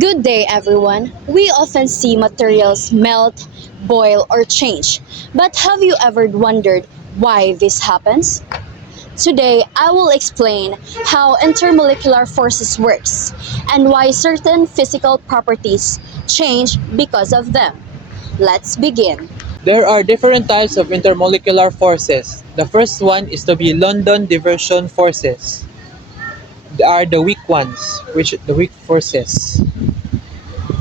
Good day, everyone. We often see materials melt, boil, or change. But have you ever wondered why this happens? Today, I will explain how intermolecular forces works and why certain physical properties change because of them. Let's begin. There are different types of intermolecular forces. The first one is to be London diversion forces. They are the weak ones, which the weak forces,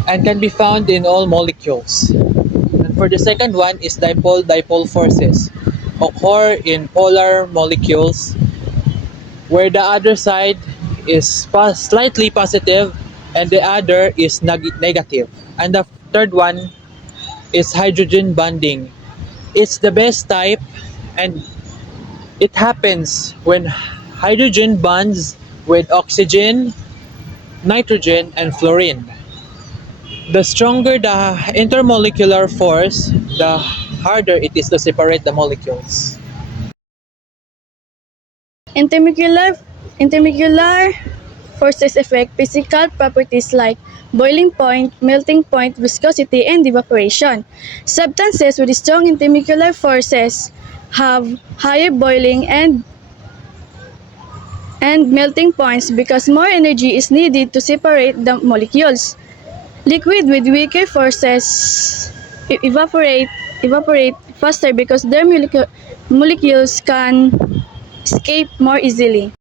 and can be found in all molecules. And for the second one is dipole-dipole forces, occur in polar molecules where the other side is slightly positive and the other is negative. And the third one is hydrogen bonding. It's the best type, and it happens when hydrogen bonds with oxygen, nitrogen, and fluorine. The stronger the intermolecular force, the harder it is to separate the molecules. Intermolecular forces affect physical properties like boiling point, melting point, viscosity, and evaporation. Substances with strong intermolecular forces have higher boiling and melting points because more energy is needed to separate the molecules. Liquid with weaker forces evaporate faster because their molecules can escape more easily.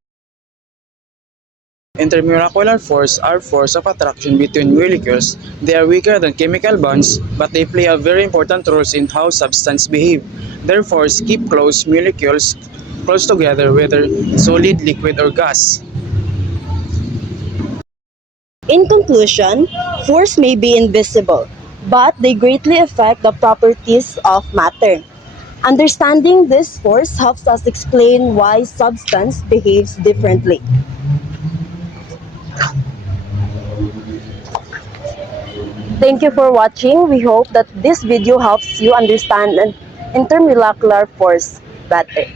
Intermolecular force are force of attraction between molecules. They are weaker than chemical bonds, but they play a very important role in how substances behave. Their force keep close molecules close together, whether solid, liquid, or gas. In conclusion, force may be invisible, but they greatly affect the properties of matter. Understanding this force helps us explain why substance behaves differently. Thank you for watching. We hope that this video helps you understand an intermolecular force better.